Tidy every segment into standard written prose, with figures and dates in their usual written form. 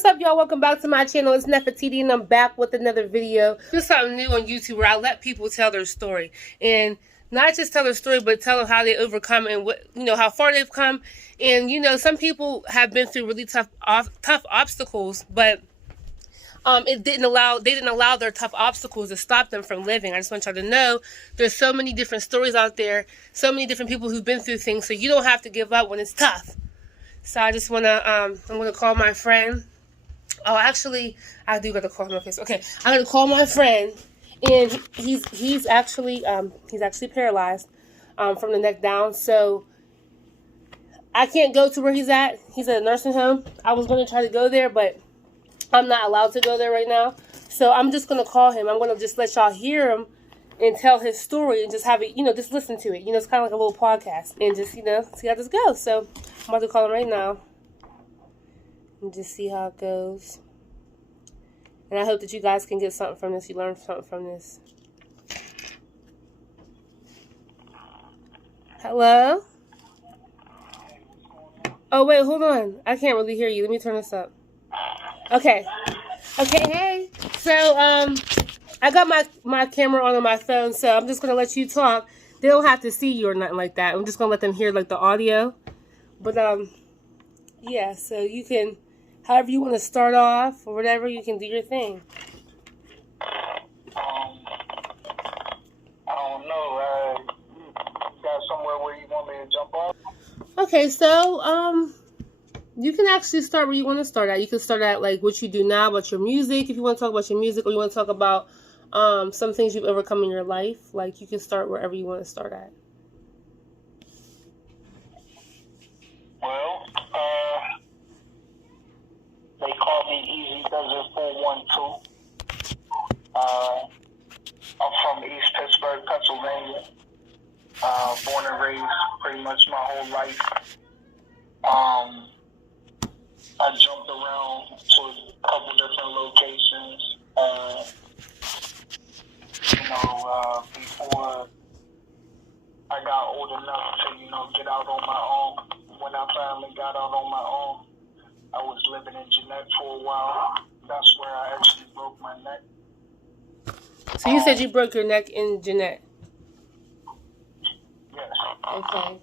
What's up, y'all? Welcome back to my channel. It's Nefertiti, and I'm back with another video. Just something new on YouTube where I let people tell their story, and not just tell their story, but tell them how they overcome and what, how far they've come. And some people have been through really tough obstacles, but they didn't allow their tough obstacles to stop them from living. I just want y'all to know there's so many different stories out there, so many different people who've been through things, so you don't have to give up when it's tough. So I just wanna I'm gonna call my friend. Oh, actually, I do gotta call my face. Okay, I'm gonna call my friend, and he's actually paralyzed from the neck down. So I can't go to where he's at. He's at a nursing home. I was gonna try to go there, but I'm not allowed to go there right now. So I'm just gonna call him. I'm gonna just let y'all hear him and tell his story and just have it, just listen to it. It's kind of like a little podcast and just, see how this goes. So I'm about to call him right now and just see how it goes. And I hope that you guys can get something from this. You learn something from this. Hello? Oh, wait, hold on. I can't really hear you. Let me turn this up. Okay. Okay, hey. So, I got my camera on my phone, so I'm just going to let you talk. They don't have to see you or nothing like that. I'm just going to let them hear, the audio. But, yeah, so you can, however you want to start off or whatever, you can do your thing. I don't know. You got somewhere where you want me to jump off? Okay, so, you can actually start where you want to start at. You can start at, what you do now, about your music, if you want to talk about your music, or you want to talk about some things you've overcome in your life. You can start wherever you want to start at. Well, they call me Easy Desert 412. I'm from East Pittsburgh, Pennsylvania. Born and raised pretty much my whole life. I jumped around to a couple different locations. Before I got old enough to, get out on my own. When I finally got out on my own, I was living in Jeanette for a while. That's where I actually broke my neck. So you said you broke your neck in Jeanette? Yes. Okay.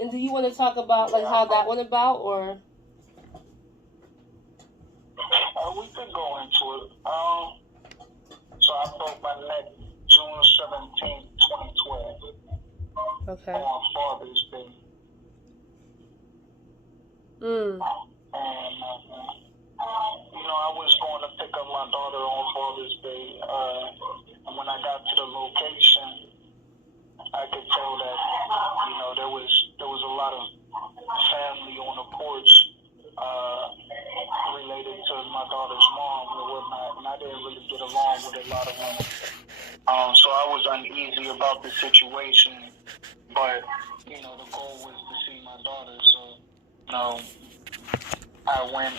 And do you want to talk about, how that went about, or? We could go into it. So I broke my neck June 17, 2012. Okay. On Father's Day. And, I was going to pick up my daughter on Father's Day. And when I got to the location, I could tell that, there was a lot of family on the porch related to my daughter's mom and whatnot, and I didn't really get along with a lot of them. So I was uneasy about the situation, but, the goal was to see my daughter, so, I went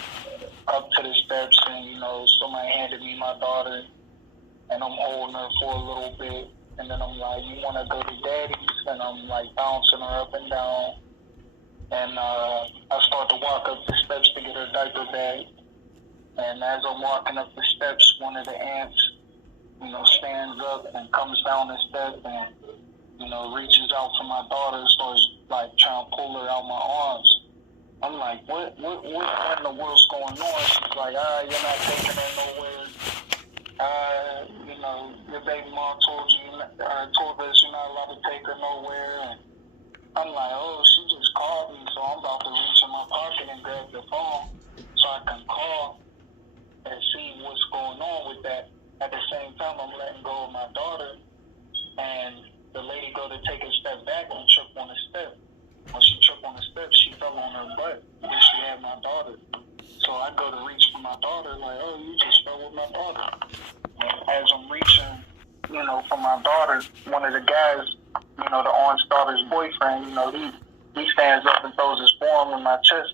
up to the steps and, somebody handed me my daughter, and I'm holding her for a little bit, and then I'm like, you want to go to daddy's? And I'm bouncing her up and down, and I start to walk up the steps to get her diaper bag, and as I'm walking up the steps, one of the aunts, stands up and comes down the step and, reaches out to my daughter and starts, trying to pull her out my arms. I'm like, what in the world's going on? She's like, you're not taking her nowhere. Your baby mom told us you're not allowed to take her nowhere. And I'm like, oh, she just called me, so I'm about to reach in my pocket and grab the phone so I can call and see what's going on with that. At the same time, I'm letting go of my daughter, and the lady go to take a step back and trip on a step. When she tripped on the step, she fell on her butt because she had my daughter. So I go to reach for my daughter, oh, you just fell with my daughter. And as I'm reaching, for my daughter, one of the guys, the orange daughter's boyfriend, he stands up and throws his forearm in my chest.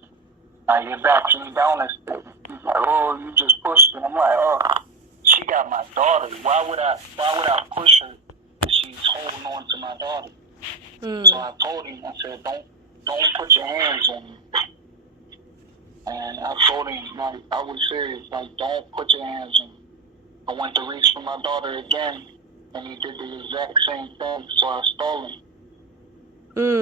He backs me down and step. He's like, oh, you just pushed her. I'm like, oh, she got my daughter. Why would I push her if she's holding on to my daughter? So I told him, I said, don't put your hands on me. And I told him, like, I was serious, like, don't put your hands on me. I went to reach for my daughter again, and he did the exact same thing, so I stole him.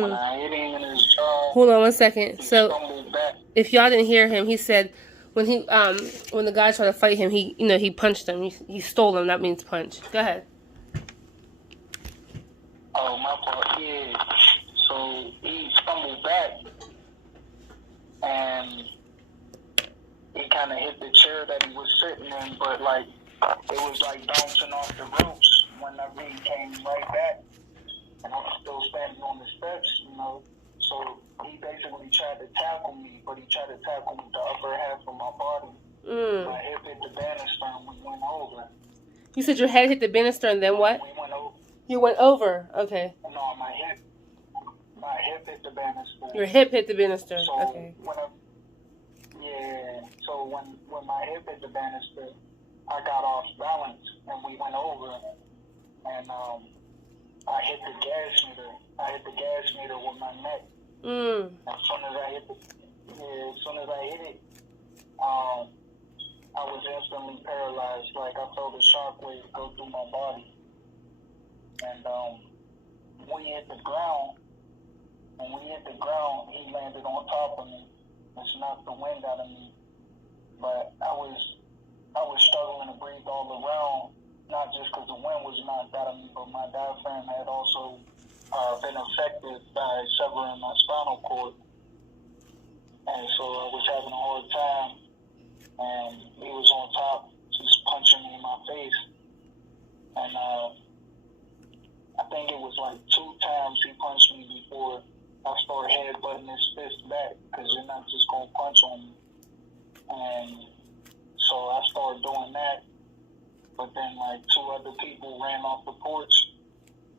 When I hit him in his jaw, hold on one second. he So, stumbled back. if y'all didn't hear him, he said when the guy tried to fight him, he punched him. He stole him. That means punch. Go ahead. Oh, my fault. Yeah. So he stumbled back, and he kind of hit the chair that he was sitting in, but like it was like bouncing off the ropes whenever he came right back, and I was still standing on the steps, you know. So he basically tried to tackle me, but he tried to tackle with the upper half of my body. My hip hit the banister, and we went over. You said your head hit the banister, and then what? We went over. You went over. Okay. No, my hip hit the banister. Your hip hit the banister. So Okay. So when my hip hit the banister, I got off balance and we went over, and I hit the gas meter. I hit the gas meter with my neck. As soon as I hit it, I was instantly paralyzed. Like I felt a sharp wave go through my body, and when we hit the ground, he landed on top of me and knocked the wind out of me. But I was struggling to breathe all around, not just because the wind was knocked out of me, but my diaphragm had also been affected by severing my spinal cord. And so I was having a hard time, and he was on top, just punching me in my face. And I think it was like 2 times he punched me before I started headbutting his fist back, because you're not just going to punch on me. And so I started doing that. But then like 2 other people ran off the porch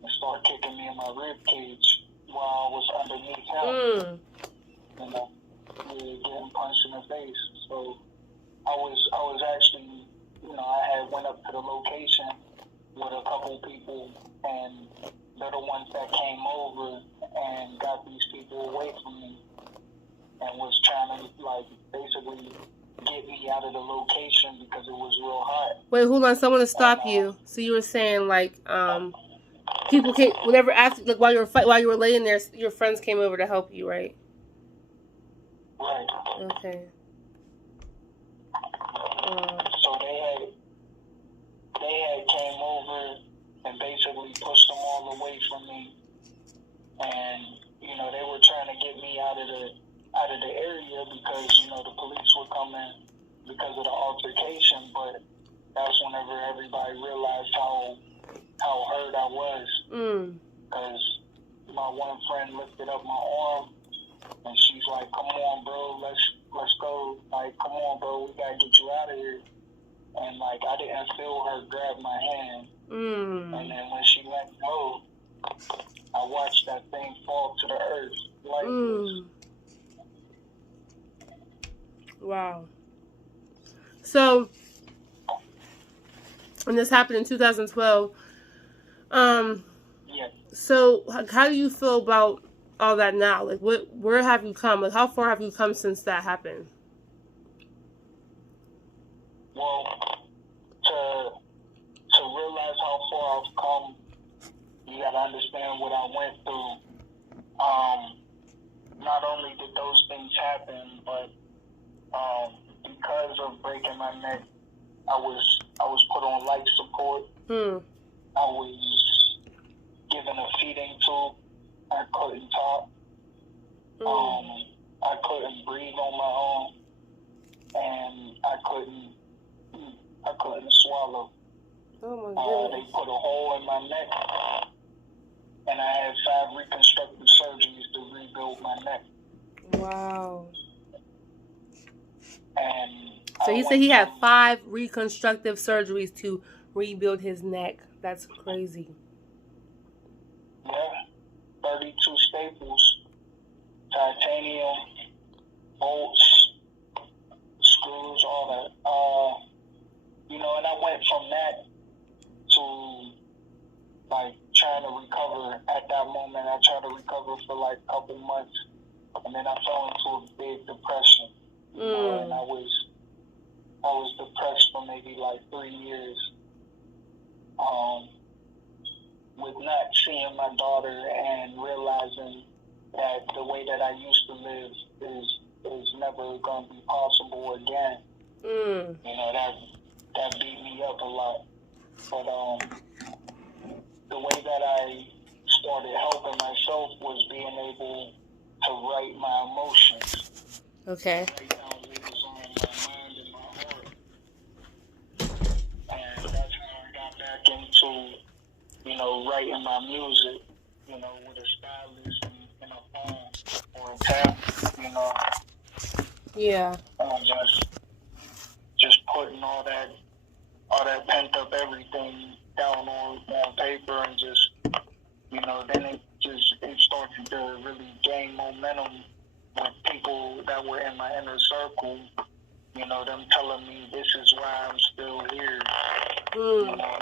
and started kicking me in my rib cage while I was underneath him. You know, getting punched in the face. So I was actually, you know, I had went up to the location with a couple people, and they're the ones that came over and got these people away from me and was trying to like basically get me out of the location because it was real hot. Wait, hold on. Someone to stop you. So you were saying like people came whenever after like while you were laying there, your friends came over to help you, right? Right. Okay. So they had came over and basically pushed them all away from me, and you know they were trying to get me out of the area because you know the police were coming because of the altercation. But that's whenever everybody realized how hurt I was, because my one friend lifted up my arm and she's like, "Come on, bro, let's go. Like, come on, bro, we gotta get you out of here." And like I didn't feel her grab my hand. And then when she let go, I watched that thing fall to the earth lifeless. Wow. So, and this happened in 2012. Yeah. So, how do you feel about all that now? Like, where have you come? Like, how far have you come since that happened? Well, to realize how far I've come, you gotta understand what I went through. Not only did those things happen, but because of breaking my neck, I was put on life support. I was given a feeding tube. I couldn't talk. I couldn't breathe on my own, and I couldn't swallow. Oh my goodness. They put a hole in my neck, and I had 5 reconstructive surgeries to rebuild my neck. Wow. And so he said he had 5 reconstructive surgeries to rebuild his neck. That's crazy. Yeah, 32 staples, titanium, bolts, screws, all that. You know, and I went from that to like trying to recover. At that moment, I tried to recover for like a couple months, and then I fell into a big depression. You depressed for maybe like 3 years. With not seeing my daughter and realizing that the way that I used to live is never going to be possible again. You know, that beat me up a lot. But the way that I started helping myself was being able to write my emotions. Okay. Write down what was on my mind and my heart. And that's how I got back into, you know, writing my music, you know, with a stylist and a phone or a tablet, you know. Yeah. Just putting all that pent up everything down on paper and just, you know, then it started to really gain momentum with people that were in my inner circle, you know, them telling me this is why I'm still here, you know,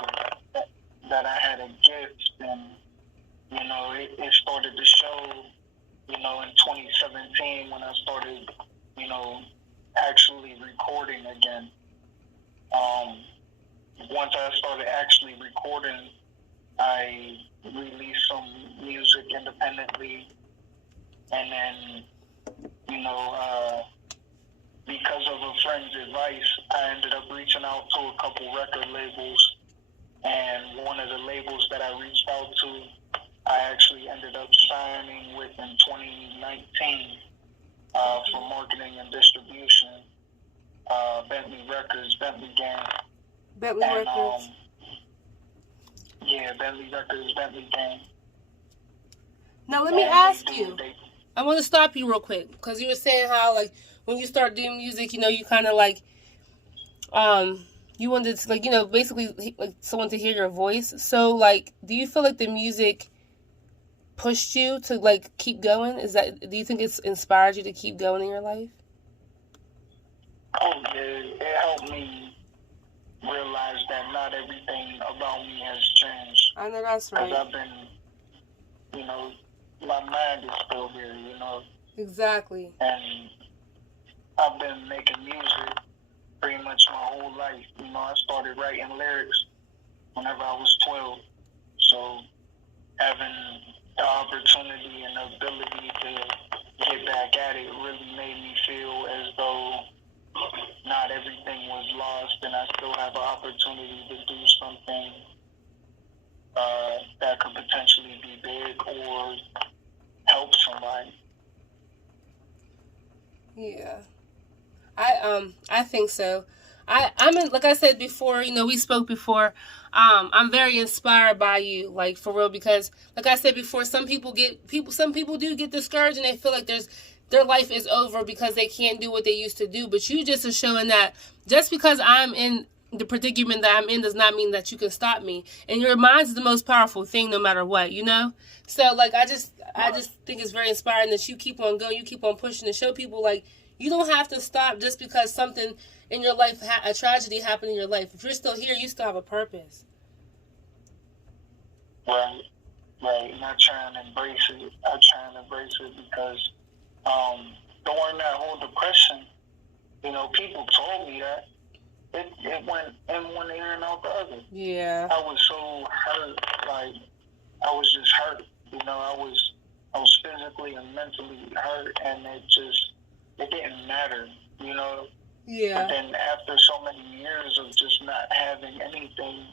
that I had a gift, and, you know, it started to show, you know, in 2017 when I started, you know, actually recording again. Once I started actually recording, I released some music independently, and then, you know, because of a friend's advice, I ended up reaching out to a couple record labels, and one of the labels that I reached out to, I actually ended up signing with in 2019 for marketing and distribution, Bentley Records, Bentley Gang. Bentley Records. Yeah, Bentley Records, Bentley Gang. Now let me ask you. I want to stop you real quick because you were saying how, like, when you start doing music, you know, you kind of like, you wanted to, like, you know, basically like someone to hear your voice. So, like, do you feel like the music pushed you to, like, keep going? Do you think it's inspired you to keep going in your life? Oh, yeah, it helped me realize that not everything about me has changed. I know that's right. Because I've been, you know, my mind is still here, you know. Exactly. And I've been making music pretty much my whole life. You know, I started writing lyrics whenever I was 12. So having the opportunity and the ability to get back at it really made me feel as though not everything was lost, and I still have an opportunity to do something that could potentially be big or help somebody. Yeah, I think so. I'm in, like I said before, you know, we spoke before. I'm very inspired by you, like, for real, because like I said before, some people do get discouraged and they feel like their life is over because they can't do what they used to do. But you just are showing that just because I'm in the predicament that I'm in does not mean that you can stop me. And your mind is the most powerful thing, no matter what, you know? So, like, I just think it's very inspiring that you keep on going, you keep on pushing to show people, like, you don't have to stop just because something in your life, a tragedy happened in your life. If you're still here, you still have a purpose. Right. And I try and embrace it. Because during that whole depression, you know, people told me that it went in one ear and out the other. Yeah. I was so hurt, like I was just hurt. You know, I was physically and mentally hurt, and it didn't matter. You know. Yeah. But then after so many years of just not having anything,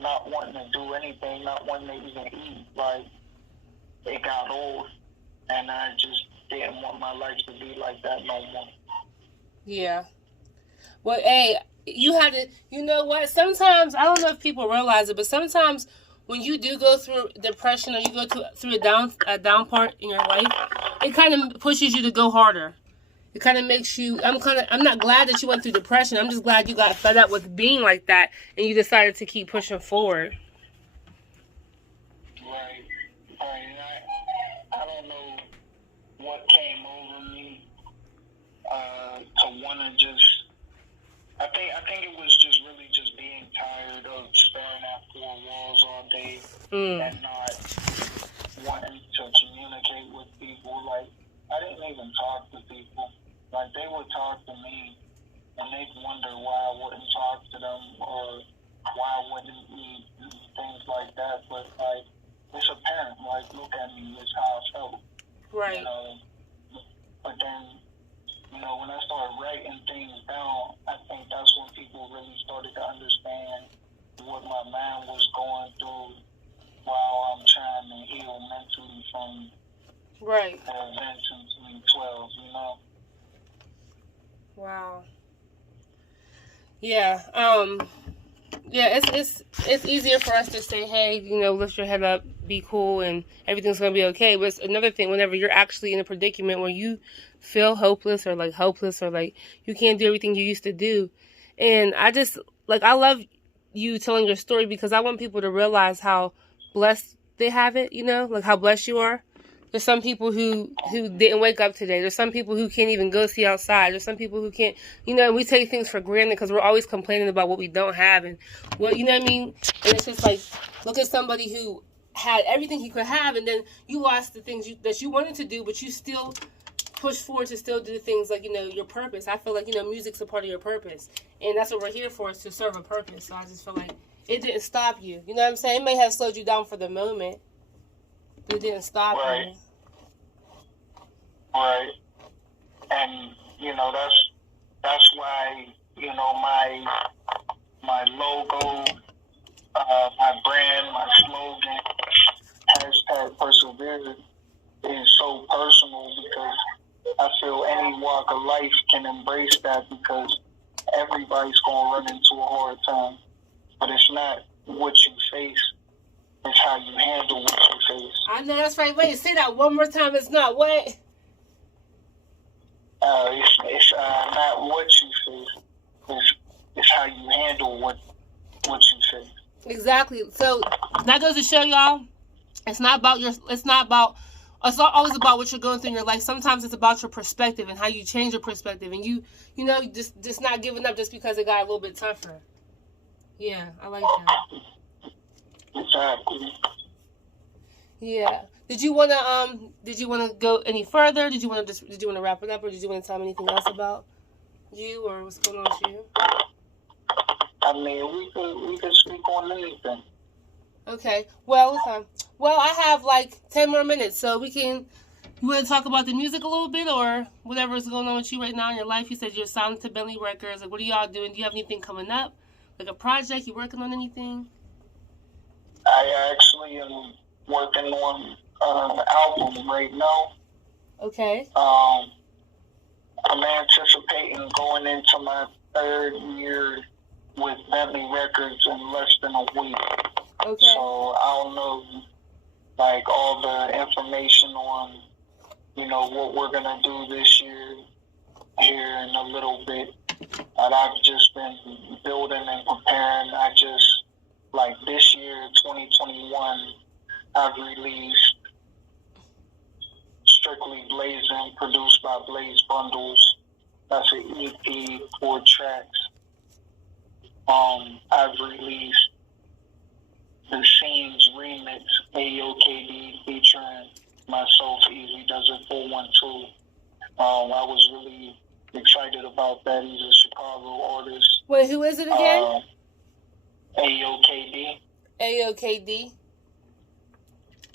not wanting to do anything, not wanting to even eat, like, it got old, and I just didn't want my life to be like that no more. Yeah. Well, hey, you had to, you know what? Sometimes, I don't know if people realize it, but sometimes when you do go through depression or you go through a down part in your life, it kind of pushes you to go harder. It kind of makes you, I'm not glad that you went through depression. I'm just glad you got fed up with being like that and you decided to keep pushing forward. Right. I don't know what came over me to want to just, I think it was just really just being tired of staring at four walls all day and not wanting to communicate with people. Like, I didn't even talk to people. Like, they would talk to me, and they'd wonder why I wouldn't talk to them or why I wouldn't eat and things like that. But like, it's apparent. Like, look at me. It's how I felt. Right. You know. But then, you know, when I started writing things down, I think that's when people really started to understand what my mind was going through while I'm trying to heal mentally from right. the events in 2012, you know? Wow. Yeah. Yeah, it's easier for us to say, hey, you know, lift your head up, be cool, and everything's gonna be okay. But it's another thing whenever you're actually in a predicament where you feel hopeless or like helpless or like you can't do everything you used to do. And I just I love you telling your story because I want people to realize how blessed they have it, you know, like how blessed you are. There's some people who didn't wake up today. There's some people who can't even go see outside. There's some people who can't, you know, we take things for granted because we're always complaining about what we don't have and what, you know what I mean? And it's just like, look at somebody who had everything he could have and then you lost the things that you wanted to do, but you still push forward to still do things like, you know, your purpose. I feel like, you know, music's a part of your purpose. And that's what we're here for, is to serve a purpose. So I just feel like it didn't stop you. You know what I'm saying? It may have slowed you down for the moment. It didn't stop you. Right. And, you know, that's why, you know, my logo, my brand, my slogan, hashtag persevere, is so personal because I feel any walk of life can embrace that because everybody's going to run into a hard time. But it's not what you face. It's how you handle what you face. I know that's right. Wait, say that one more time. It's not what? It's not what you face. It's how you handle what you face. Exactly. So that goes to show y'all, it's not always about what you're going through in your life. Sometimes it's about your perspective and how you change your perspective, and you know, just not giving up just because it got a little bit tougher. Yeah, I like that. Exactly. Yeah. Did you wanna go any further? Did you wanna wrap it up, or did you wanna tell me anything else about you or what's going on with you? I mean, we could speak on anything. Okay. Well, I have like 10 more minutes, so you want to talk about the music a little bit or whatever is going on with you right now in your life? You said you're signed to Bentley Records. Like, what are y'all doing? Do you have anything coming up? Like a project? You working on anything? I actually am working on an album right now. Okay. I'm anticipating going into my 3rd year with Bentley Records in less than a week. Okay. So I don't know, like, all the information on, you know, what we're going to do this year here in a little bit. And I've just been building and preparing. Like this year, 2021, I've released Strictly Blazing, produced by Blaze Bundles. That's an EP, 4 tracks. I've released The Scenes Remix, AOKD, featuring myself, Easy Does It 412. I was really excited about that. He's a Chicago artist. Wait, who is it again? AOKD. AOKD?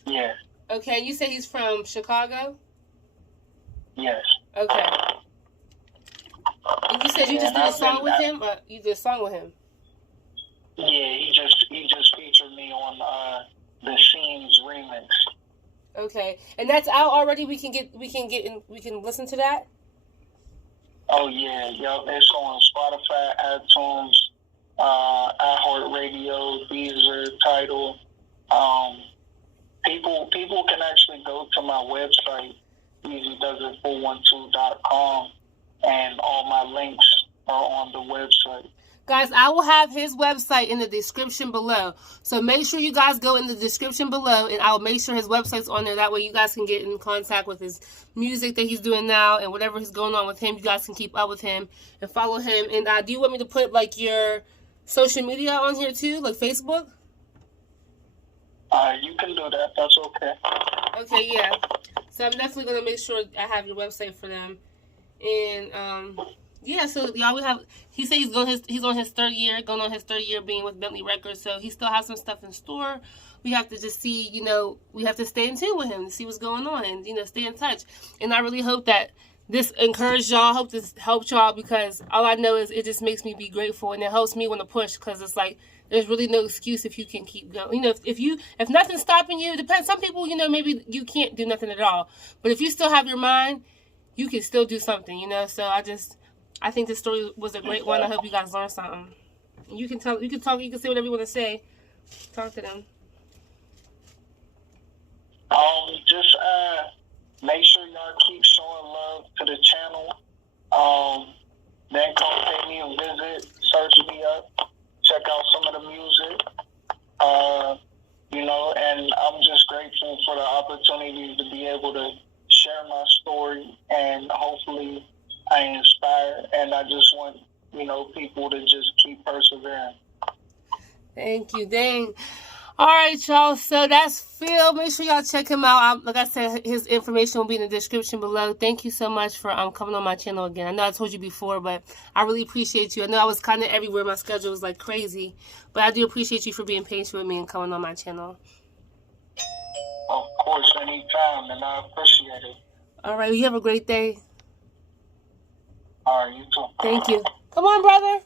Yeah. Okay, you say he's from Chicago? Yes. Okay. And you said you just did a song with him? Or you did a song with him? Yeah, he just featured me on The Scenes Remix. Okay. And that's out already? We can listen to that? Oh yeah, yep. It's on Spotify, iTunes, iHeartRadio, Deezer, Tidal. People can actually go to my website, easydoesit412.com, and all my links are on the website. Guys, I will have his website in the description below. So make sure you guys go in the description below, and I'll make sure his website's on there. That way you guys can get in contact with his music that he's doing now, and whatever is going on with him, you guys can keep up with him and follow him. And do you want me to put, like, your social media on here too, like Facebook? You can do that. That's okay. Okay, yeah. So I'm definitely going to make sure I have your website for them. And Yeah, so y'all, we have. He said he's on his third year, going on his third year being with Bentley Records. So he still has some stuff in store. We have to just see, we have to stay in tune with him to see what's going on, and stay in touch. And I really hope that this encouraged y'all. Hope this helped y'all, because all I know is it just makes me be grateful, and it helps me want to push, because it's like there's really no excuse if you can keep going. If nothing's stopping you, it depends. Some people, maybe you can't do nothing at all, but if you still have your mind, you can still do something. So I think this story was a great one. I hope you guys learned something. You can talk, you can say whatever you want to say. Talk to them. Just make sure y'all keep showing love to the channel. Then come pay me a visit, search me up, check out some of the music. And I'm just grateful for the opportunity to be able to share my story, and hopefully I inspire, and I just want, people to just keep persevering. Thank you. Dang. All right, y'all. So that's Phil. Make sure y'all check him out. Like I said, his information will be in the description below. Thank you so much for coming on my channel again. I know I told you before, but I really appreciate you. I know I was kind of everywhere. My schedule was like crazy, but I do appreciate you for being patient with me and coming on my channel. Of course, anytime, and I appreciate it. All right. You have a great day. All right, you too. Thank you. Come on, brother.